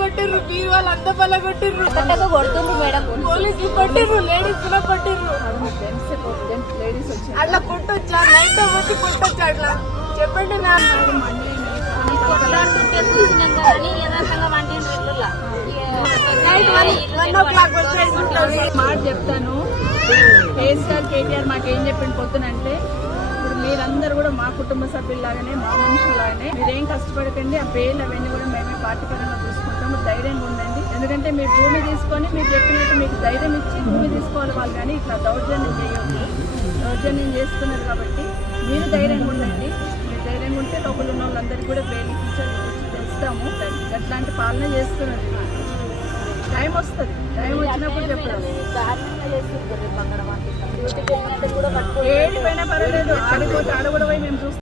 కొట్టిర్రు వాళ్ళంతా పల్ల కొట్టిర్రు కొడుతుండ్రు మేడం పోలీసులు కొట్టిర్రు లేడీస్ కూడా కొట్టిర్రు అట్లా కొట్టొచ్చా నైట్ వచ్చి కొట్టొచ్చా అట్లా చెప్పండి నా మాట చెప్తాను. కేసీఆర్ కేటీఆర్ మాకేం చెప్పింది పొద్దునంటే, ఇప్పుడు మీరందరూ కూడా మా కుటుంబ సభ్యుల్లాగానే మా మనుషుల్లాగానే మీరేం కష్టపడకండి, ఆ బెయిల్ అవన్నీ కూడా మేమే పార్టీ పరంగా చూసుకుంటాము, ధైర్యంగా ఉండండి. ఎందుకంటే మీరు భూమి తీసుకొని మీరు చెప్పినట్టు మీకు ధైర్యం ఇచ్చి భూమి తీసుకోవాలి వాళ్ళు, కానీ ఇట్లా దౌర్జన్యం చేయొద్దు. దౌర్జన్యం చేస్తున్నారు కాబట్టి మీరు ధైర్యంగా ఉండండి. మీరు ధైర్యంగా ఉంటే లోపల ఉన్న వాళ్ళందరికీ కూడా బెయిల్ తెస్తాము. అట్లాంటి పాలన చేస్తున్నది. టైం వస్తుంది, టైం వచ్చినప్పుడు చెప్పడం. ఏడిపోయినా పర్వాలేదు, ఆడిపోతే ఆడ కూడా పోయి మేము చూస్తాం.